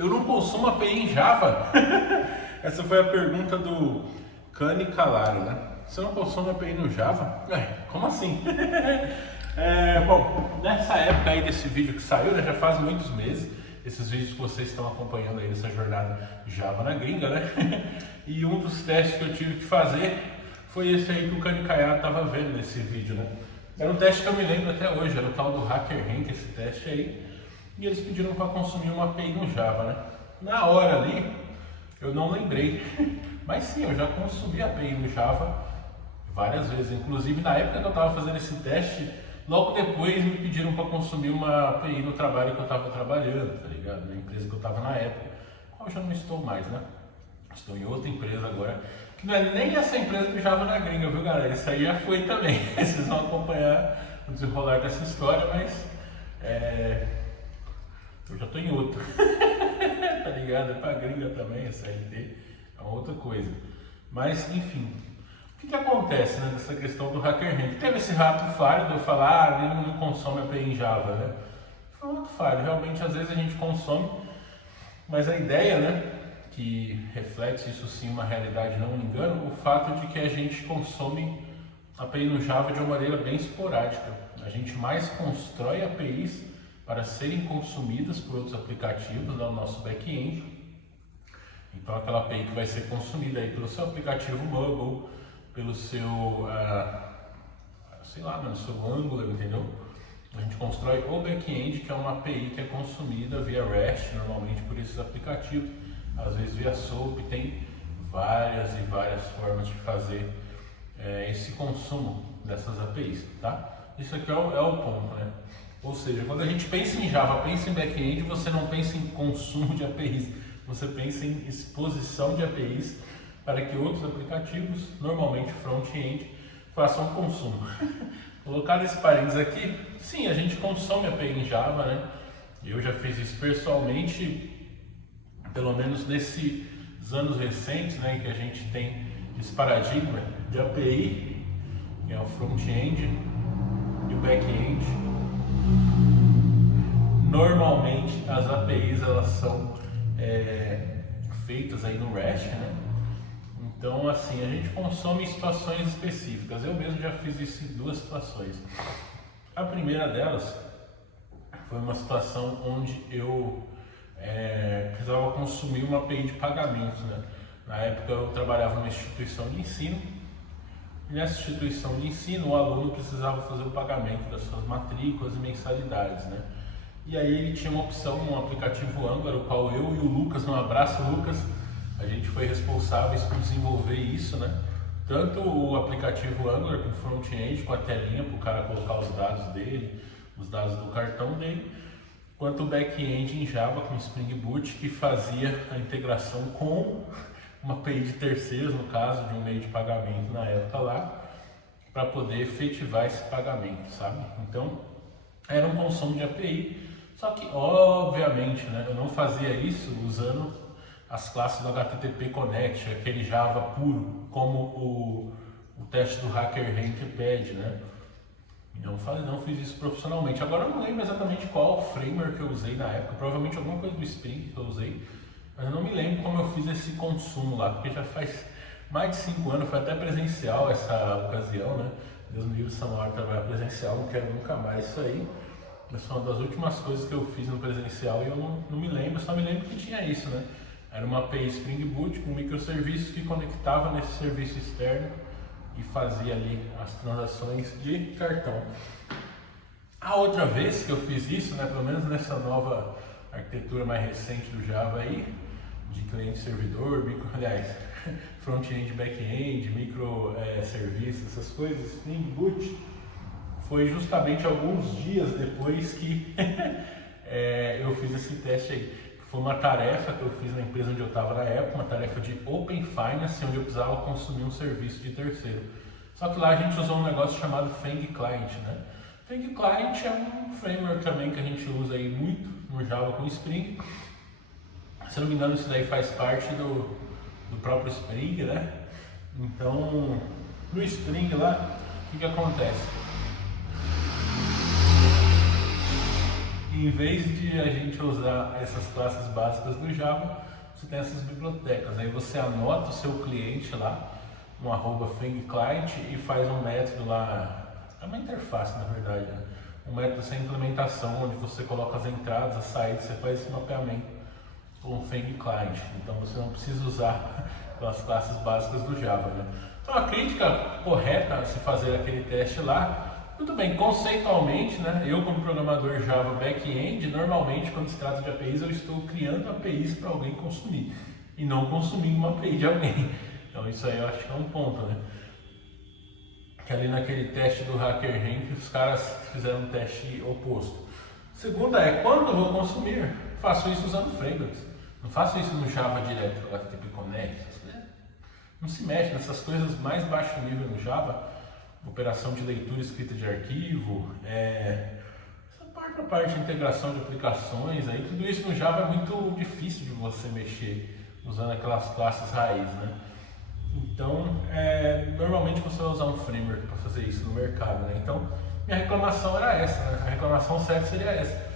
Eu não consumo API em Java? Essa foi a pergunta do Cani Calaro, né? Você não consome API no Java? Como assim? Bom, nessa época aí desse vídeo que saiu, né, já faz muitos meses, esses vídeos que vocês estão acompanhando aí nessa jornada Java na gringa, né? E um dos testes que eu tive que fazer foi esse aí que o Cani Calaro estava vendo nesse vídeo, né? Era um teste que eu me lembro até hoje, era o tal do HackerRank, esse teste aí. E eles pediram para consumir uma API no Java, né? Na hora ali, eu não lembrei, mas sim, eu já consumi a API no Java várias vezes. Inclusive, na época que eu estava fazendo esse teste, logo depois me pediram para consumir uma API no trabalho que eu estava trabalhando, tá ligado? Na empresa que eu estava na época, qual eu já não estou mais, né? Estou em outra empresa agora, que não é nem essa empresa do Java na gringa, viu, galera? Isso aí já foi também. Vocês vão acompanhar o desenrolar dessa história, mas eu já estou em outra. Tá ligado? É pra gringa também, a CLT, é uma outra coisa. Mas, enfim, o que acontece, né, nessa questão do HackerRank? Teve esse rato falho de eu falar, ele não consome API em Java, né? Foi um rato falho, realmente às vezes a gente consome, mas a ideia, né, que reflete isso sim uma realidade, não me engano, o fato de que a gente consome API no Java de uma maneira bem esporádica. A gente mais constrói APIs para serem consumidas por outros aplicativos no nosso back-end. Então aquela API que vai ser consumida aí pelo seu aplicativo mobile, pelo seu, sei lá, no seu Angular, entendeu? A gente constrói o back-end, que é uma API que é consumida via REST, normalmente por esses aplicativos, às vezes via SOAP, tem várias e várias formas de fazer esse consumo dessas APIs, tá? Isso aqui é o ponto, né? Ou seja, quando a gente pensa em Java, pensa em back-end, você não pensa em consumo de APIs, você pensa em exposição de APIs para que outros aplicativos, normalmente front-end, façam consumo. Colocado esse parênteses aqui, sim, a gente consome API em Java, né? Eu já fiz isso pessoalmente, pelo menos nesses anos recentes, né, em que a gente tem esse paradigma de API, que é o front-end e o back-end. Normalmente as APIs elas são feitas aí no REST, né? Então assim, a gente consome em situações específicas. Eu mesmo já fiz isso em duas situações. A primeira delas foi uma situação onde eu precisava consumir uma API de pagamento, né? Na época eu trabalhava numa instituição de ensino. E nessa instituição de ensino, o aluno precisava fazer o pagamento das suas matrículas e mensalidades, né? E aí ele tinha uma opção, um aplicativo Angular, o qual eu e o Lucas, um abraço Lucas, a gente foi responsáveis por desenvolver isso, né? Tanto o aplicativo Angular com front-end, com a telinha para o cara colocar os dados dele, os dados do cartão dele, quanto o back-end em Java com Spring Boot, que fazia a integração com uma API de terceiros, no caso de um meio de pagamento na época lá, para poder efetivar esse pagamento, sabe? Então, era um consumo de API, só que, obviamente, né, eu não fazia isso usando as classes do HTTP Connect, aquele Java puro, como o teste do HackerRank pede, né? Não fiz isso profissionalmente. Agora eu não lembro exatamente qual framework que eu usei na época, provavelmente alguma coisa do Spring que eu usei, mas eu não me lembro como eu fiz esse consumo lá, porque já faz mais de 5 anos, foi até presencial essa ocasião, né? Deus me livre, Samuel, trabalhar presencial, não quero nunca mais isso aí. Mas foi uma das últimas coisas que eu fiz no presencial e eu não me lembro, só me lembro que tinha isso, né? Era uma API Spring Boot com microserviços que conectava nesse serviço externo e fazia ali as transações de cartão. A outra vez que eu fiz isso, né, pelo menos nessa nova arquitetura mais recente do Java aí, de cliente-servidor, front-end, back-end, microserviços, essas coisas, Spring Boot, foi justamente alguns dias depois que eu fiz esse teste aí. Foi uma tarefa que eu fiz na empresa onde eu estava na época, uma tarefa de Open Finance, onde eu precisava consumir um serviço de terceiro. Só que lá a gente usou um negócio chamado Fang Client, né? Fang Client é um framework também que a gente usa aí muito no Java com Spring. Se não me engano, isso daí faz parte do próprio Spring, né? Então, no Spring lá, o que acontece? em vez de a gente usar essas classes básicas do Java, você tem essas bibliotecas. Aí você anota o seu cliente lá, um @thingclient, e faz um método lá, é uma interface na verdade, né? Um método sem implementação, onde você coloca as entradas, as saídas, você faz esse mapeamento com o thingclient. Então você não precisa usar aquelas classes básicas do Java, né? Então a crítica correta a se fazer aquele teste lá, tudo bem, conceitualmente, né? Eu como programador Java back-end, normalmente quando se trata de APIs, eu estou criando APIs para alguém consumir e não consumindo uma API de alguém. Então isso aí eu acho que é um ponto, né? Que ali naquele teste do HackerRank, os caras fizeram um teste oposto. Segunda é, quando eu vou consumir, faço isso usando frameworks. Não faço isso no Java direto, HTTP Connect, não se mexe nessas coisas mais baixo nível no Java, operação de leitura e escrita de arquivo, essa parte de integração de aplicações, aí tudo isso no Java é muito difícil de você mexer usando aquelas classes raiz, né? Então, normalmente você vai usar um framework para fazer isso no mercado, né? Então, minha reclamação era essa, né? A reclamação certa seria essa.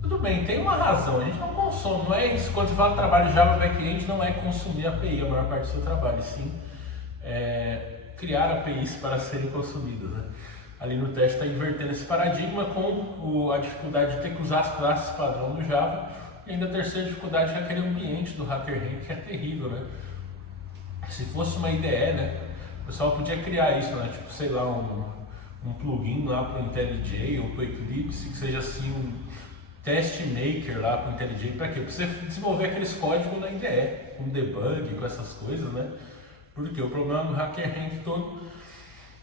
Tudo bem, tem uma razão, a gente não consome, não é isso, quando você fala trabalho Java back-end, não é consumir API a maior parte do seu trabalho, sim criar APIs para serem consumidas, né? Ali no teste está invertendo esse paradigma com a dificuldade de ter que usar as classes padrão do Java, e ainda a terceira dificuldade é aquele ambiente do HackerRank que é terrível, né? Se fosse uma IDE, né, o pessoal podia criar isso, né? Tipo, sei lá, um plugin lá para o IntelliJ ou para o Eclipse, que seja assim um test maker lá para o IntelliJ, para quê? Para você desenvolver aqueles códigos na IDE, com debug, com essas coisas, né? Porque o problema do HackerRank todo,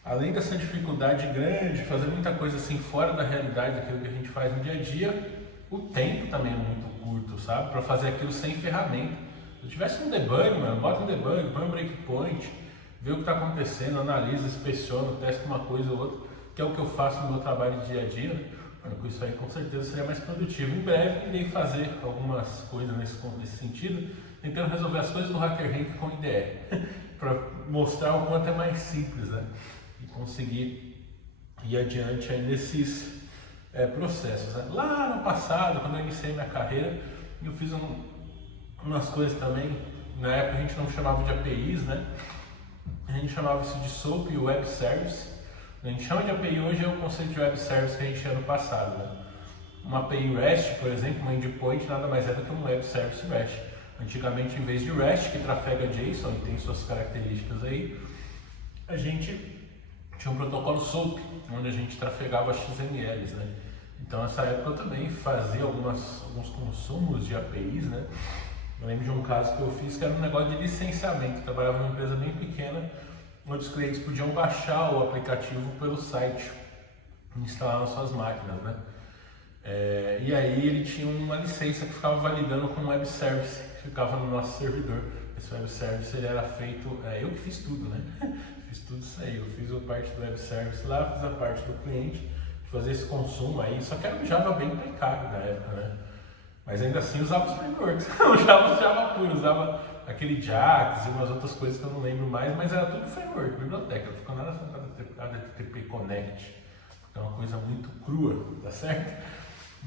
além dessa dificuldade grande, fazer muita coisa assim fora da realidade daquilo que a gente faz no dia a dia, o tempo também é muito curto, sabe? Para fazer aquilo sem ferramenta. Se eu tivesse um debug, mano, bota um debug, põe um breakpoint, vê o que está acontecendo, analisa, inspeciona, testa uma coisa ou outra, que é o que eu faço no meu trabalho de dia a dia, né? Mano, com isso aí com certeza seria mais produtivo. Em breve irei fazer algumas coisas nesse sentido, tentando resolver as coisas do HackerRank com IDE, para mostrar o quanto é mais simples, né? E conseguir ir adiante aí nesses processos, né? Lá no passado, quando eu iniciei minha carreira, eu fiz umas coisas também. Na época a gente não chamava de APIs, né? A gente chamava isso de SOAP e Web Service. A gente chama de API hoje é o conceito de Web Service que a gente tinha no passado, né? Uma API REST, por exemplo, uma endpoint nada mais é do que um Web Service REST. Antigamente, em vez de REST, que trafega JSON e tem suas características aí, a gente tinha um protocolo SOAP, onde a gente trafegava XMLs, né? Então, nessa época eu também fazia alguns consumos de APIs, né? Eu lembro de um caso que eu fiz que era um negócio de licenciamento. Eu trabalhava numa empresa bem pequena, onde os clientes podiam baixar o aplicativo pelo site e instalar nas suas máquinas, né? E aí ele tinha uma licença que ficava validando com um web service que ficava no nosso servidor. Esse web service ele era feito, eu que fiz tudo, né? Fiz tudo isso aí, eu fiz a parte do web service lá, fiz a parte do cliente, fazer esse consumo aí, só que era um Java bem precário na época, né? Mas ainda assim usava os frameworks, usava os Java puro, usava aquele JAX e umas outras coisas que eu não lembro mais, mas era tudo framework, biblioteca, não ficou nada HTTP Connect, é uma coisa muito crua, tá certo?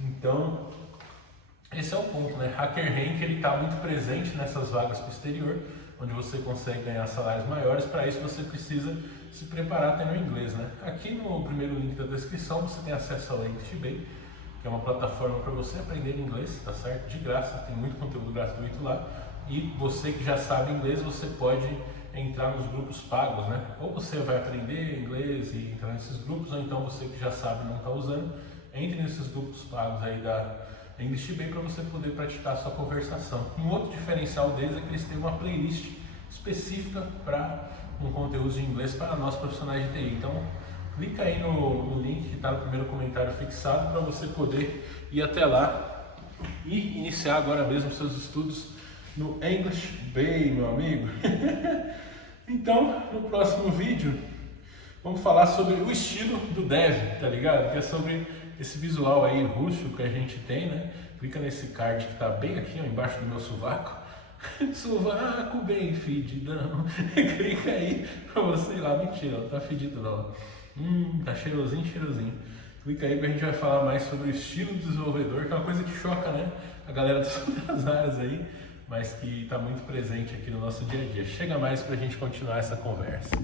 Então, esse é o ponto, né? HackerRank ele está muito presente nessas vagas para o exterior, onde você consegue ganhar salários maiores. Para isso você precisa se preparar tendo inglês, né? Aqui no primeiro link da descrição você tem acesso ao EnglishBay, que é uma plataforma para você aprender inglês, tá certo? De graça, tem muito conteúdo gratuito lá. E você que já sabe inglês, você pode entrar nos grupos pagos, né? Ou você vai aprender inglês e entrar nesses grupos, ou então você que já sabe e não está usando, entre nesses grupos pagos aí da EnglishBay para você poder praticar a sua conversação. Um outro diferencial deles é que eles têm uma playlist específica para um conteúdo de inglês para nós profissionais de TI. Então, clica aí no link que está no primeiro comentário fixado para você poder ir até lá e iniciar agora mesmo seus estudos no EnglishBay, meu amigo. Então, no próximo vídeo, vamos falar sobre o estilo do dev, tá ligado? Que é sobre esse visual aí rústico que a gente tem, né? Clica nesse card que tá bem aqui, ó, embaixo do meu sovaco. Sovaco bem fedidão. Clica aí pra você ir lá. Mentira, não tá fedido não. Tá cheirosinho, cheirosinho. Clica aí que a gente vai falar mais sobre o estilo do desenvolvedor, que é uma coisa que choca, né? A galera das outras áreas aí, mas que está muito presente aqui no nosso dia a dia. Chega mais para a gente continuar essa conversa.